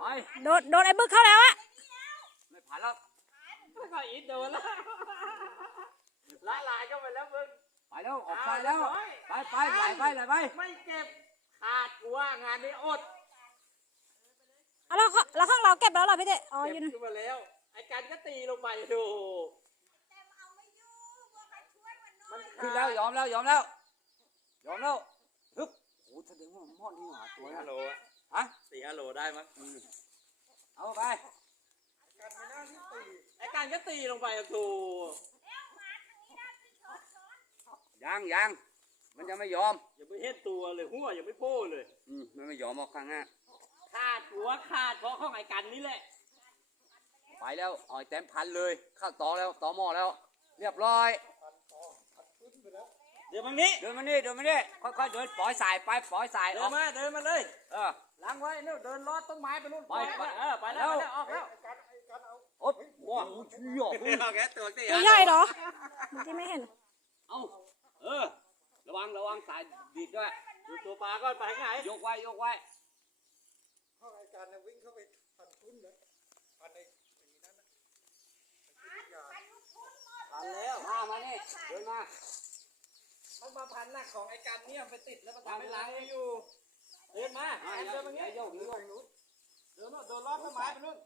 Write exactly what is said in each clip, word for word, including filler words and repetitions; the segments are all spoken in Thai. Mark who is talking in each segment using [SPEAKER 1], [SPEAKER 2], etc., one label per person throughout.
[SPEAKER 1] โดนโดนไอ้บึกเข้าแล้วอะ
[SPEAKER 2] ไม่ผ่านแล้วไม่ค่อยอินโดนแล้วละลายก็ไปแล้วมึงไปแล้วออกไปแล้วไปไปไหลไปไหลไปไม่เก็บขาดกูว่างานนี้อด
[SPEAKER 1] แล้วแล้วข้างเราเก็บแล้วเหรอพี่เต้อ๋ออยู่นะ
[SPEAKER 2] ขึ้นมาแล้วไอ้การก็ตีลงไปดูมันขึ้นแล้วยอมแล้วยอมแล้วยอมแล้วฮึบโอ้แสดงว่ามันมอดนี่หว่าตัวฮัลโหลฮะสี่ฮัลโหลได้มั้งเอาไปไอ้การก็ตีลงไปดูยังยังมันจะไม่ยอมอย่าไปเฮ็ดตัวเลยหัวอย่าไม่โป้เลยอืมมันไม่ยอมออกข้างหน้าขาดหัวขาดเพราะข้องไอ้กันนี่แหละไปแล้วอ่อยเต็มพันเลยเข้าต่อแล้วต่อหม้อแล้วเรียบร้อยเดินมานี้เดินมานี้เดินมานี้ค่อยๆเดินปล่อยสายไปปล่อยสายเดินมาเดินมาเลยเออล้างไว้เนี่ยเดินลอดต้นไม้ไปนู่นไปไปเออไปแล้วออกแล้วโอ๊ยว้าวเชี่ย
[SPEAKER 1] ตัวใหญ่เหรอเมื่อกี้ไม่เห็น
[SPEAKER 2] เอาเออระวังระวังสายดีดด้วยดูตัวปลาก่อนไปไหนยกไว้ยกไว้
[SPEAKER 3] เข้ารายการนะวิ่งเข้าไปพันทุ่นเลยพันในอย่างนี้นั่นนะ
[SPEAKER 2] พันแล้วมามานี่เดินมามันมาพันหนักของไอ้กันเนี่ยไปติดแล้วมันทำให้ล้างไม่อยู่เดินมาเดินมางี้โยกโยกนู้นเดินโน่นเดินลอดต้นไม้ไปนู่น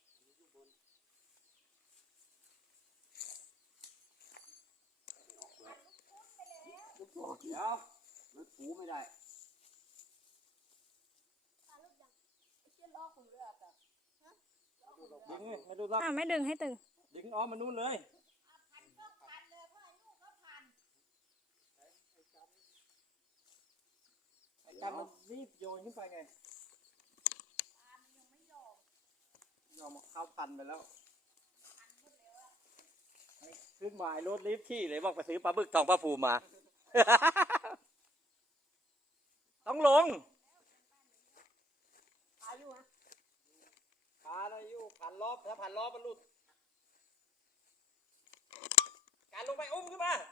[SPEAKER 2] เดี๋ยวมันถูไม่ได้ดึงไม่ดูล็อก
[SPEAKER 1] อ่าไม่ดึงให้ตึง
[SPEAKER 2] ดึงอ้อมมานู่นเลยไอ้การมันรีบโยนขึ้นไปไงยอมเข้าพันไปแล้วขึ้นมาไอ้รถลิฟต์ที่เลยบอกไปซื้อปลาบึกทองปลาภูมา ต้องลงพายุฮะพาอายุพันรอบถ้าพันรอบมันหลุดการลงไปอุ้มขึ้นมา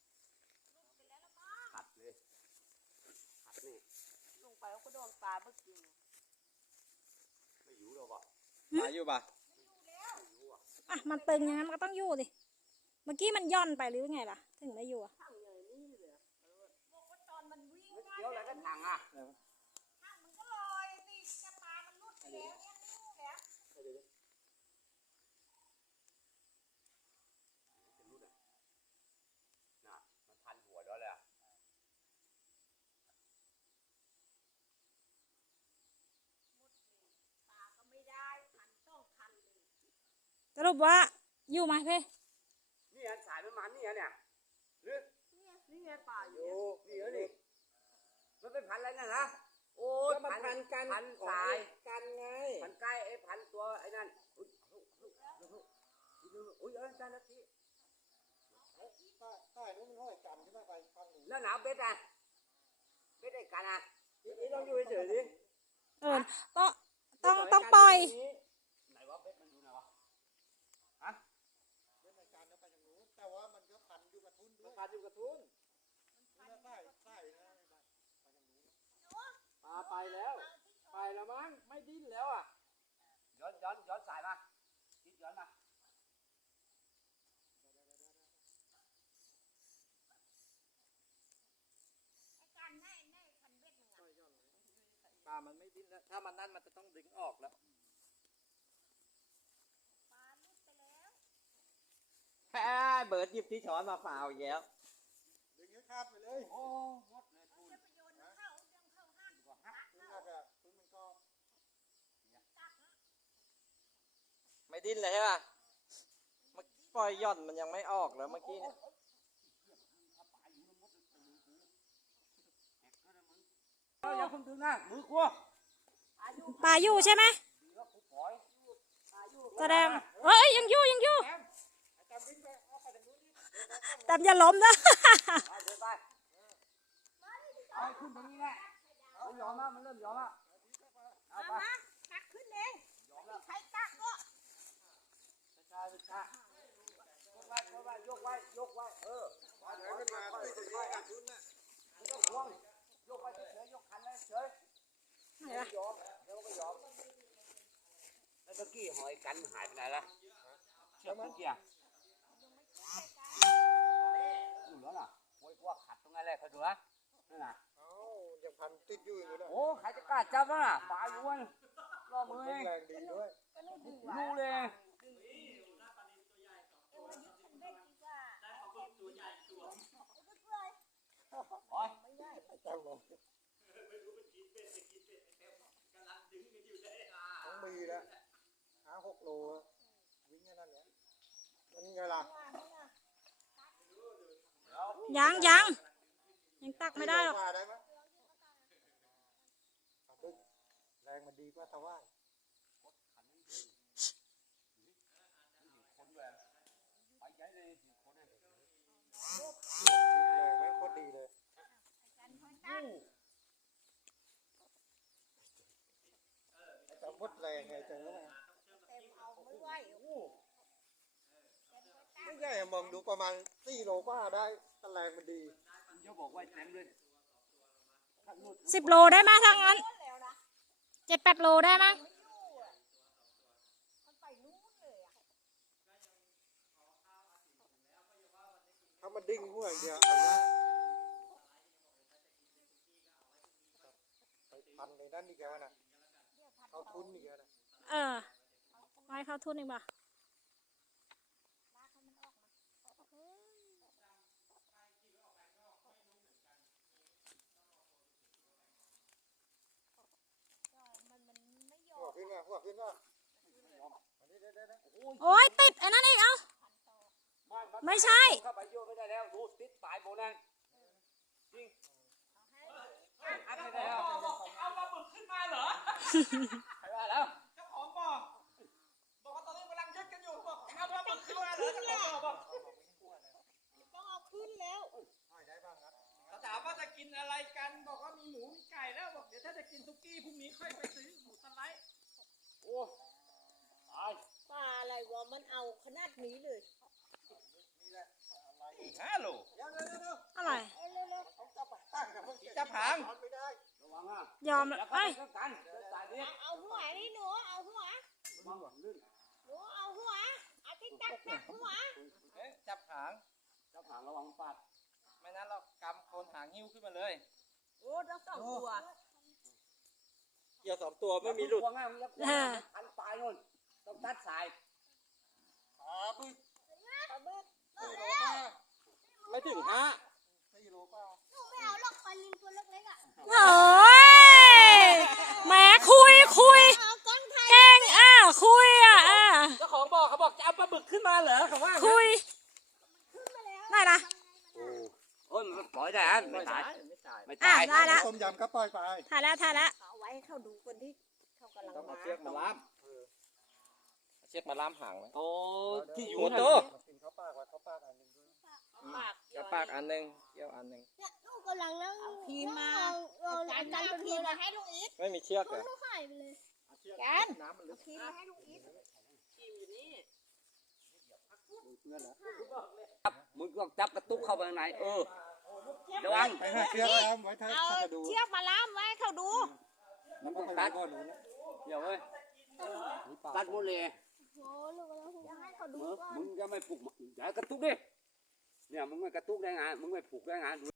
[SPEAKER 2] ขัดเลยขัดนี่
[SPEAKER 4] ลงไปแล้วก็โดนปลาบึกกิน
[SPEAKER 2] ไม่อยู่หรอกป่ะปลาอยู่ป่ะ
[SPEAKER 1] อ่ะมันตึงอย่างนั้นมันก็ต้องอยู่ดิเมื่อกี้มันย่อนไปหรือไงล่ะถึงไม่อยู่อ่ะ
[SPEAKER 2] เดี๋ยวอะไรก็ถังอ่ะ
[SPEAKER 4] ถังมันก็ลอยสิกระปามันลุดไปแล้วเนี่ยนู่นแล้ว
[SPEAKER 2] น่ะมันพันหัวแล้วเลยอ่ะ
[SPEAKER 4] ปลาก็ไม่ได้พันต้องพันเลย
[SPEAKER 1] สรุปว่าอยู่ไหมเพ่
[SPEAKER 2] นี่อันสายมันมันนี่อันเนี่ยหรือ
[SPEAKER 4] นี่นี่ไงปลาอยู่
[SPEAKER 2] นี่เหรอนี่มันเป็นพันอะไรนั่นนะโอ้ยพันกันพันสายกันไงพันใกล้ไอ้พันตัวไอ้นั่นอุ้ยอุ้ยเออจ้านาที
[SPEAKER 3] ใต้ใต้นู้นมันห้อยกันใช่ไหมไปฟังหนู
[SPEAKER 2] แล้วหนาวเบ็ดอ่ะเบ็ดไอ้กันอ่ะนี่ต้องอยู่เฉยๆดิ
[SPEAKER 1] เออต้องต้องต้องปล่อย
[SPEAKER 2] ไหนวะเบ็ดมันอยู่ไหนวะฮะ
[SPEAKER 3] เบ็ดในการก็ไปอย่างนู้นแต่ว่ามันก็พันอยู่กับทุนด้วย
[SPEAKER 2] พันอยู่กับทุน
[SPEAKER 3] ใต้ใต้นะ
[SPEAKER 2] ปลาไปแล้วไปแล้วมั้งไม่ดิ้นแล้วอ่ะย้อนย้อนย้อนสายมาดิ้นย้อนมาปลามันไม่ดิ้นแล้วถ้ามันนั่นมันจะต้องดึงออกแล้ว
[SPEAKER 4] ปลาลุดไปแล้ว
[SPEAKER 2] แฮ่เบิร์ดหยิบที่ช้อนมาฝ่าเอาแย้ว
[SPEAKER 3] ดึงให้ขาดไปเลย
[SPEAKER 2] โอ้หมดเลยทุนไม่ดิ้นเลยใช่ป่ะปล่อยย่อนมันยังไม่ออกแล้วเมื่อกี้เนี่ยอย่าคุมถึงนะมือกลัว
[SPEAKER 1] ปลาอยู่ใช่ไหมแสดงเอ้ยยังอยู่ยังอยู่แต่อย่าล้มนะ
[SPEAKER 2] เอาขึ้นตรงนี้แหละเอายอมแล้วมันเริ่มยอมแล้วเอาไป
[SPEAKER 4] ตักขึ้นเองใครตักก็
[SPEAKER 2] ช้าช้ายกไว้ยกไว้ยกไว้ยกไว้เออเดี๋ยวขึ้นมาติดตรงนี้กันคุณนะไม่ต้องห่วงยกไว้เฉยยกคันเลยเฉยไม่ยอมเดี๋ยวก็ยอมแล้วเมื่อกี้หอยกันหายไปไหนละเชือกเมื่อกี้อ่ะอยู่แล้วล่ะหอยว่าขัดตรงนั้นแหละเขาดูนะนั่นน่ะ
[SPEAKER 3] เอ้ายังพันติดอยู่อย่างนี้นะ
[SPEAKER 2] โอ้ใครจะกล้าจับน่ะปลาอยู่วันรอมือ
[SPEAKER 3] มั
[SPEAKER 2] เอน ง
[SPEAKER 3] แรงดีด้วย
[SPEAKER 4] ก็นึกดี
[SPEAKER 2] ดูเลย
[SPEAKER 4] เอวยุทธเป็นเบ็ดดีกว่าได้เขาเป็นตัวใหญ่ตัวลึกเลย
[SPEAKER 2] โอ้ย
[SPEAKER 4] ไม่ได้
[SPEAKER 3] ไอ้เจ้าบอกต้องมีแล้วหาหกโลอะวิ่งแค่นั้นเนี่ยมันไงล่ะ
[SPEAKER 4] ว่าไม่น่ะ
[SPEAKER 1] ยังยังยังตักไม่ได้หรอก
[SPEAKER 3] ว่าได้ไหมดึงแรงมันดีกว่าตะว่าน
[SPEAKER 2] คนแบบไปใหญ่เลยคนนั้น
[SPEAKER 3] แรงไม่โคตรดีเลย
[SPEAKER 4] กันค่อยตั้ง
[SPEAKER 3] ไอ้เจ้าบดแรงไงเจอไหม
[SPEAKER 4] เต็มเอาไม่ไหวโอ้กันค่อยตั้ง
[SPEAKER 3] ไม่ใช่มองดูประมาณสี่โลกว่าได้แต่แรงมันดี
[SPEAKER 2] มันจะบอกว่าเต็มเลย
[SPEAKER 1] สิบโลได้ไหมยถ้างั้น
[SPEAKER 4] แล้วนะ
[SPEAKER 1] เจ็ดแปดโลได้มั้ง
[SPEAKER 4] ไม่อยู่อ่ะมันไปนู้นเลยอ่ะ
[SPEAKER 3] ถ้ามันดิ้งหัวอย่างเดียวเอานะไปพันในนั้นอีกแล้วนะเอาทุนอีกแล้วนะ
[SPEAKER 1] เออไว้เข้าทุนอีกบ่ะ
[SPEAKER 4] ลากให้มันออกมามันมันไม่ยอ
[SPEAKER 3] หัว
[SPEAKER 4] ม
[SPEAKER 3] ขึ้นมาหัวขึ้นมาอันนี้ได้ได้ได้
[SPEAKER 1] โอ้ยติดอันนั้นอีกเอ้า ไม่ใช่
[SPEAKER 2] เข้าไปโยนไม่ได้แล้วดูติดปลายโบนั่นจริงอัดไม่ได้แล้ว
[SPEAKER 5] เอาปลาหมึกขึ้นมาเหรอ
[SPEAKER 2] ใครว่าแล้ว
[SPEAKER 5] เจ้าของบอก บอกว่าตอนนี้กำลังยึดกันอยู่บอกเอาปลาหมึกขึ้นมาเหรอเจ้าของบอก
[SPEAKER 4] ต้องเอาขึ้นแล้ว
[SPEAKER 3] ห้อยได้บ้างครับ
[SPEAKER 5] เขาถามว่าจะกินอะไรกัน บอกว่ามีหมูมีไก่แล้วบอกเดี๋ยวถ้าจะกินซุกี้พรุ่งนี้ค่อยไปซื้อหมูสไลด์
[SPEAKER 2] โอ้ตาย
[SPEAKER 4] ปลาอะไรวะมันเอาขนาดนี้เลย
[SPEAKER 5] ห้าโล
[SPEAKER 3] เดี๋ยวเดี๋ยวเดี๋ยว
[SPEAKER 1] อะไร
[SPEAKER 4] เอาเร็ว
[SPEAKER 3] เขาจับไปตั้งแต่เมื่อกี้
[SPEAKER 5] จับหาง
[SPEAKER 3] ไม่ได้
[SPEAKER 2] ระวังอ่ะ
[SPEAKER 1] ยอม
[SPEAKER 2] แล้ว
[SPEAKER 1] เอ้ย
[SPEAKER 2] ก็กันเดินสาย
[SPEAKER 4] ๆ
[SPEAKER 2] นี้
[SPEAKER 4] เอาเอาหัวนี่หนูเอาหัว
[SPEAKER 2] ระวังลื่น
[SPEAKER 4] หนูเอาหัวเอาที่จับจับหัว
[SPEAKER 5] เอ๊ะจับหาง
[SPEAKER 2] จับหางระวังฟาด
[SPEAKER 5] ไม่นั้นเรากำโคนหางหิ้วขึ้นมาเลย
[SPEAKER 4] โอ้ทั้งสองตัว
[SPEAKER 5] เกี่ยวสองตัวไม่มีหลุด
[SPEAKER 2] ระวังอ่ะมันจะพันปลายนู่นต้องตัดสาย
[SPEAKER 3] ปลาบึก
[SPEAKER 4] ปลาบึก
[SPEAKER 3] สี่โลกว่า
[SPEAKER 5] ไม่ถึงห้า
[SPEAKER 3] สี่โลกว่า
[SPEAKER 4] หนูไม่เอาหรอกปลานิลตัวเล็กๆอ่ะ
[SPEAKER 1] โอ้ยแหมคุยคุย
[SPEAKER 4] เอากล้องถ่าย
[SPEAKER 1] เก่งอ่ะคุยอ่ะอ่ะ
[SPEAKER 5] เจ้าของบอกเขาบอกจะเอาปลาหมึกขึ้นมาเหรอเขาว่า
[SPEAKER 1] คุย
[SPEAKER 4] ขึ้นมาแล้ว
[SPEAKER 1] ได้ละ
[SPEAKER 2] โอ้โอ้ยมันปล่อยได้อ่ะไม่
[SPEAKER 5] ไม่
[SPEAKER 2] ตาย
[SPEAKER 5] ตายไม่ตาย
[SPEAKER 2] ไม่
[SPEAKER 1] อ่ะ
[SPEAKER 2] ตาย
[SPEAKER 1] ได้ละ
[SPEAKER 3] ต้มยำก็ปล่อยไป
[SPEAKER 1] ถ่ายแล้วถ่ายแล้ว
[SPEAKER 4] เอาไว้ให้เขาดูคนที่เขากำลัง
[SPEAKER 5] ต้องเอา
[SPEAKER 4] มา
[SPEAKER 5] เชือกมาล่ามเอาเชือกมาล่ามหางไว้
[SPEAKER 2] โอ้ที่อยู่
[SPEAKER 5] หัว
[SPEAKER 2] นั่น
[SPEAKER 5] โต
[SPEAKER 3] มากินข้าวปากไว้ข้าวปากอันหนึ่งด้วย
[SPEAKER 4] ปาก
[SPEAKER 5] จะปากอันหนึ่งเกี่ยวอันหนึ่ง
[SPEAKER 4] เนี่ยลูกกำลังนั่งพีมาอาจารย์เป็นพีมาให้ลุงอีท
[SPEAKER 5] ไม่มีเชือกเลย
[SPEAKER 4] ลูกหายไปเลย
[SPEAKER 5] กัน
[SPEAKER 3] น้ำมันลึก
[SPEAKER 4] พีมาให้ลุงอีท
[SPEAKER 2] จับมึงต้องจับกระตุกเข้าไปข้างในเออระวัง
[SPEAKER 3] ไปหาเชือกแล้วไว้ท้าย
[SPEAKER 4] เอา
[SPEAKER 3] ถ้าจะดู
[SPEAKER 4] เชือกมาล่ามไว้ให้เขาดู
[SPEAKER 3] แล้วก็ไปไว้ก่อนหนูนะ
[SPEAKER 2] เดี๋ยวเว้ยตัดหมดเลย
[SPEAKER 4] โอ้ลูกแล้วจะให้เขาดู
[SPEAKER 2] เออ
[SPEAKER 4] ก่อน
[SPEAKER 2] มึงจะไม่ผูกอย่ากระตุกดิเนี่ยมึงไม่กระตุกได้ไงมึงไม่ผูกได้ไง